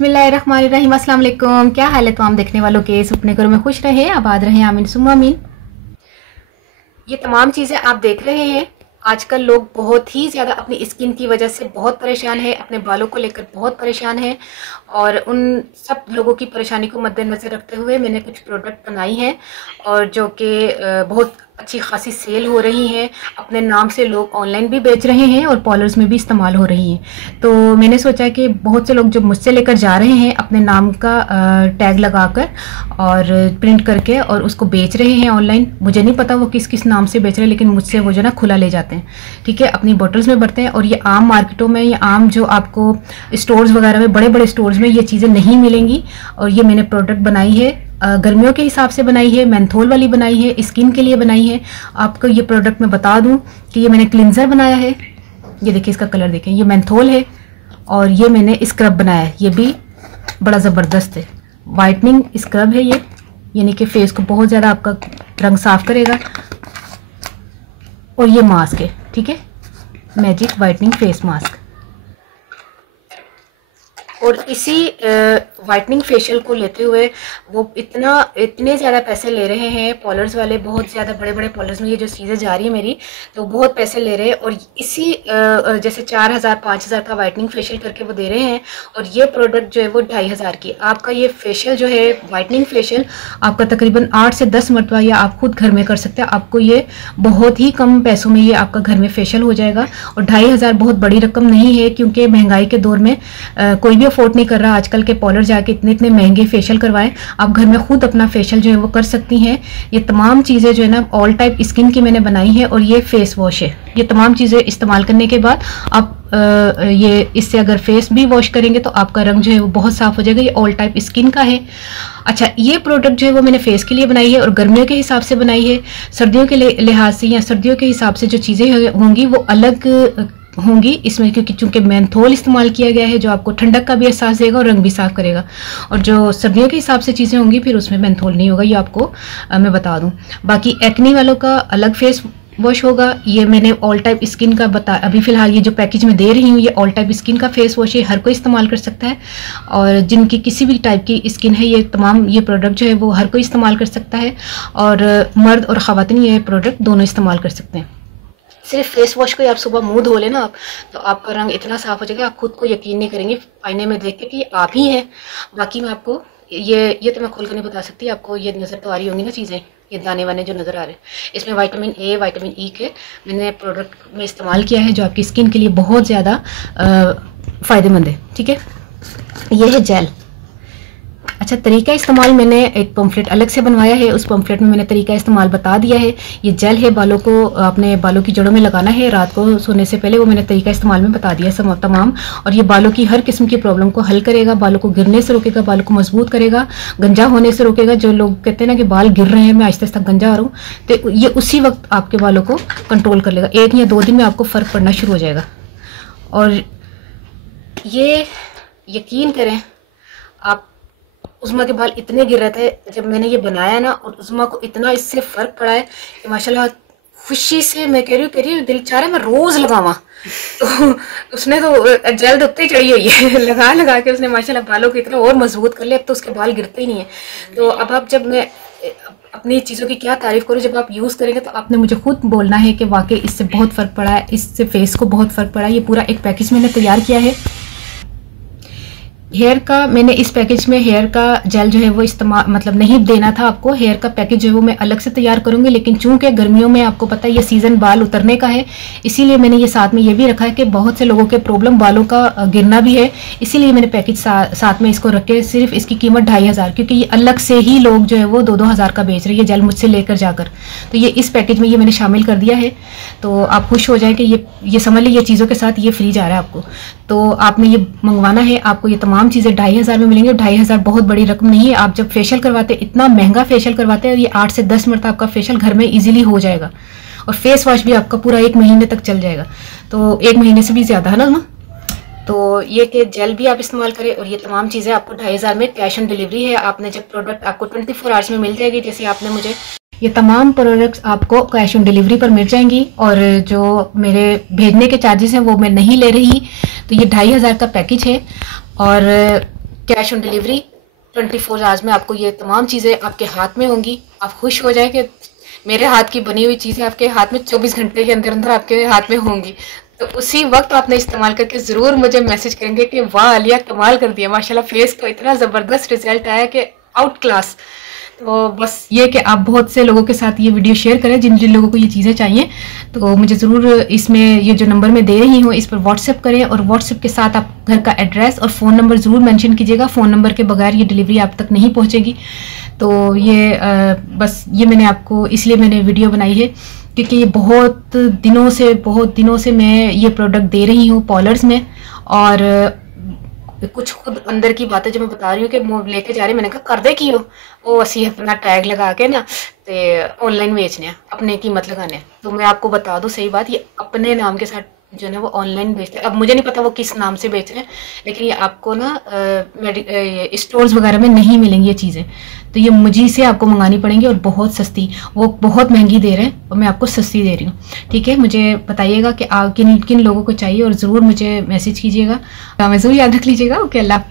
बिस्मिल्लाहिर्रहमानिर्रहीम। अस्सलाम वालेकुम। क्या हाल है तमाम देखने वालों के? अपने घरों में खुश रहे, आबाद रहे, आमीन सुम्मा आमीन। ये तमाम चीज़ें आप देख रहे हैं, आजकल लोग बहुत ही ज़्यादा अपनी स्किन की वजह से बहुत परेशान है, अपने बालों को लेकर बहुत परेशान है। और उन सब लोगों की परेशानी को मद्देनज़र रखते हुए मैंने कुछ प्रोडक्ट बनाई हैं और जो कि बहुत अच्छी खासी सेल हो रही हैं। अपने नाम से लोग ऑनलाइन भी बेच रहे हैं और पार्लर्स में भी इस्तेमाल हो रही हैं। तो मैंने सोचा कि बहुत से लोग जो मुझसे लेकर जा रहे हैं अपने नाम का टैग लगाकर और प्रिंट करके और उसको बेच रहे हैं ऑनलाइन। मुझे नहीं पता वो किस किस नाम से बेच रहे हैं, लेकिन मुझसे वो जो ना खुला ले जाते हैं, ठीक है, अपनी बॉटल्स में भरते हैं। और ये आम मार्केटों में या आम जो आपको स्टोर्स वगैरह में, बड़े बड़े स्टोर्स में ये चीज़ें नहीं मिलेंगी। और ये मैंने प्रोडक्ट बनाई है, गर्मियों के हिसाब से बनाई है, मेंथोल वाली बनाई है, स्किन के लिए बनाई है। आपको ये प्रोडक्ट मैं बता दूं कि ये मैंने क्लिनजर बनाया है, ये देखिए इसका कलर देखें, ये मेंथोल है। और ये मैंने स्क्रब बनाया है, ये भी बड़ा ज़बरदस्त है, वाइटनिंग स्क्रब है ये, यानी कि फेस को बहुत ज़्यादा आपका रंग साफ करेगा। और ये मास्क है, ठीक है, मैजिक वाइटनिंग फेस मास्क। और इसी वाइटनिंग फेशियल को लेते हुए वो इतने ज़्यादा पैसे ले रहे हैं पार्लर्स वाले, बहुत ज़्यादा बड़े बड़े पार्लर्स में ये जो चीज़ें जा रही है मेरी, तो बहुत पैसे ले रहे हैं। और इसी जैसे 4000 5000 का वाइटनिंग फेशियल करके वो दे रहे हैं। और ये प्रोडक्ट जो है वो 2500 की। आपका ये फेशियल जो है वाइटनिंग फेशियल आपका तकरीबन 8 से 10 मरतबा या आप खुद घर में कर सकते हैं। आपको ये बहुत ही कम पैसों में ये आपका घर में फेशियल हो जाएगा। और 2500 बहुत बड़ी रकम नहीं है, क्योंकि महंगाई के दौर में कोई भी अफोर्ड नहीं कर रहा आजकल के पार्लर जाके इतने महंगे फेशियल करवाएं। आप घर में खुद अपना फेशियल जो है वो कर सकती हैं। ये तमाम चीज़ें जो है ना ऑल टाइप स्किन की मैंने बनाई है। और ये फेस वॉश है। ये तमाम चीज़ें इस्तेमाल करने के बाद आप ये इससे अगर फेस भी वॉश करेंगे तो आपका रंग जो है वो बहुत साफ हो जाएगा। ये ऑल टाइप स्किन का है। अच्छा, ये प्रोडक्ट जो है वो मैंने फेस के लिए बनाई है और गर्मियों के हिसाब से बनाई है। सर्दियों के लिहाज से या सर्दियों के हिसाब से जो चीज़ें होंगी वो अलग होंगी इसमें, क्योंकि चूंकि मेंथोल इस्तेमाल किया गया है जो आपको ठंडक का भी एहसास देगा और रंग भी साफ करेगा। और जो सर्दियों के हिसाब से चीज़ें होंगी फिर उसमें मेंथोल नहीं होगा, ये आपको मैं बता दूं। बाकी एक्नी वालों का अलग फेस वॉश होगा। ये मैंने ऑल टाइप स्किन का अभी फिलहाल ये जो पैकेज में दे रही हूँ ये ऑल टाइप स्किन का फेस वॉश है, हर कोई इस्तेमाल कर सकता है। और जिनकी किसी भी टाइप की स्किन है ये तमाम ये प्रोडक्ट जो है वो हर कोई इस्तेमाल कर सकता है। और मर्द और ख़वातीन ये प्रोडक्ट दोनों इस्तेमाल कर सकते हैं। सिर्फ फेस वॉश को ही आप सुबह मुंह धो लेना आप, तो आपका रंग इतना साफ हो जाएगा आप खुद को यकीन नहीं करेंगे आईने में देख के कि आप ही हैं। बाकी मैं आपको ये तो मैं खोल कर नहीं बता सकती, आपको ये नज़र तो आ रही होंगी ना चीज़ें, ये दाने वाने जो नज़र आ रहे हैं। इसमें विटामिन ए विटामिन ई के मैंने प्रोडक्ट में इस्तेमाल किया है जो आपकी स्किन के लिए बहुत ज़्यादा फ़ायदेमंद है, ठीक है। ये है जेल। अच्छा, तरीका इस्तेमाल मैंने एक पम्फलेट अलग से बनवाया है, उस पम्फलेट में मैंने तरीका इस्तेमाल बता दिया है। ये जेल है, बालों को अपने बालों की जड़ों में लगाना है रात को सोने से पहले, वो मैंने तरीका इस्तेमाल में बता दिया सब तमाम। और ये बालों की हर किस्म की प्रॉब्लम को हल करेगा, बालों को गिरने से रोकेगा, बालों को मजबूत करेगा, गंजा होने से रोकेगा। जो लोग कहते हैं ना कि बाल गिर रहे हैं, मैं आहिस्ता आहिस्ता गंजा आ रहा हूँ, तो ये उसी वक्त आपके बालों को कंट्रोल कर लेगा। 1 या 2 दिन में आपको फ़र्क पड़ना शुरू हो जाएगा। और ये यकीन करें, आप उस्मा के बाल इतने गिर रहे थे जब मैंने ये बनाया ना, और उस्मा को इतना इससे फ़र्क पड़ा है कि माशाल्लाह खुशी से मैं कह रही हूँ दिल चाह रहा है मैं रोज़ लगावा। तो उसने तो जल्द उत्ते ही चढ़ी हुई है लगा के उसने माशाल्लाह बालों को इतना और मजबूत कर लिया, अब तो उसके बाल गिरते ही नहीं है। तो अब आप, जब मैं अपनी चीज़ों की क्या तारीफ़ करूँ, जब आप यूज़ करेंगे तो आपने मुझे खुद बोलना है कि वाकई इससे बहुत फ़र्क पड़ा है, इससे फेस को बहुत फ़र्क पड़ा है। ये पूरा एक पैकेज मैंने तैयार किया है। हेयर का मैंने इस पैकेज में हेयर का जेल जो है वो इस्तेमाल मतलब नहीं देना था आपको। हेयर का पैकेज जो है वो मैं अलग से तैयार करूंगी, लेकिन चूंकि गर्मियों में आपको पता है ये सीज़न बाल उतरने का है, इसीलिए मैंने ये साथ में ये भी रखा है कि बहुत से लोगों के प्रॉब्लम बालों का गिरना भी है, इसीलिए मैंने पैकेज साथ में इसको रखे। सिर्फ इसकी कीमत 2500, क्योंकि ये अलग से ही लोग जो है वो 2-2 हज़ार का बेच रही है जेल मुझसे लेकर जाकर। तो ये इस पैकेज में ये मैंने शामिल कर दिया है, तो आप खुश हो जाएं कि ये समझ लीजिए चीज़ों के साथ ये फ्री जा रहा है आपको। तो आपने ये मंगवाना है, आपको ये तमाम चीज़ें 2500 में मिलेंगे। 2500 बहुत बड़ी रकम नहीं है। आप जब फेशियल करवाते हैं, इतना महंगा फेशियल करवाते हैं, और ये 8 से 10 मिनट आपका फेशियल घर में इजीली हो जाएगा। और फेस वॉश भी आपका पूरा 1 महीने तक चल जाएगा, तो 1 महीने से भी ज़्यादा है ना। तो ये कि जेल भी आप इस्तेमाल करें, और ये तमाम चीज़ें आपको 2500 में कैश ऑन डिलीवरी है। आपने जब प्रोडक्ट आपको 24 आवर्स में मिल जाएगी, जैसे आपने मुझे ये तमाम प्रोडक्ट्स आपको कैश ऑन डिलीवरी पर मिल जाएंगी। और जो मेरे भेजने के चार्जेस हैं वो मैं नहीं ले रही। तो ये 2500 का पैकेज है। और कैश ऑन डिलीवरी 24 आवर्स में आपको ये तमाम चीज़ें आपके हाथ में होंगी। आप खुश हो जाए कि मेरे हाथ की बनी हुई चीज़ें आपके हाथ में 24 घंटे के अंदर अंदर आपके हाथ में होंगी। तो उसी वक्त आपने इस्तेमाल करके ज़रूर मुझे मैसेज करेंगे कि वाह आलिया कमाल कर दिया, माशाल्लाह फेस को इतना ज़बरदस्त रिजल्ट आया कि आउट क्लास। तो बस ये कि आप बहुत से लोगों के साथ ये वीडियो शेयर करें जिन जिन लोगों को ये चीज़ें चाहिए। तो मुझे ज़रूर इसमें ये जो नंबर मैं दे रही हूँ इस पर व्हाट्सएप करें, और व्हाट्सएप के साथ आप घर का एड्रेस और फ़ोन नंबर ज़रूर मेंशन कीजिएगा। फ़ोन नंबर के बगैर ये डिलीवरी आप तक नहीं पहुँचेगी। तो ये बस ये मैंने आपको इसलिए मैंने वीडियो बनाई है क्योंकि ये बहुत दिनों से मैं ये प्रोडक्ट दे रही हूँ पॉलर्स में, और कुछ खुद अंदर की बातें जो मैं बता रही हूँ कि लेके जा रही, मैंने कहा कर दे की वो असी अपना टैग लगा के ना ते ऑनलाइन बेचने अपने कीमत लगाने। तो मैं आपको बता दूँ सही बात, ये अपने नाम के साथ जो है ना वो ऑनलाइन बेचते हैं। अब मुझे नहीं पता वो किस नाम से बेच रहे हैं, लेकिन ये आपको ना स्टोर्स वगैरह में नहीं मिलेंगी ये चीज़ें। तो ये मुझी से आपको मंगानी पड़ेंगी, और बहुत सस्ती। वो बहुत महंगी दे रहे हैं और मैं आपको सस्ती दे रही हूँ। ठीक है, मुझे बताइएगा कि किन किन लोगों को चाहिए, और ज़रूर मुझे मैसेज कीजिएगा। मैं ज़रूर याद रख लीजिएगा। ओके, अल्लाह हाफिज़।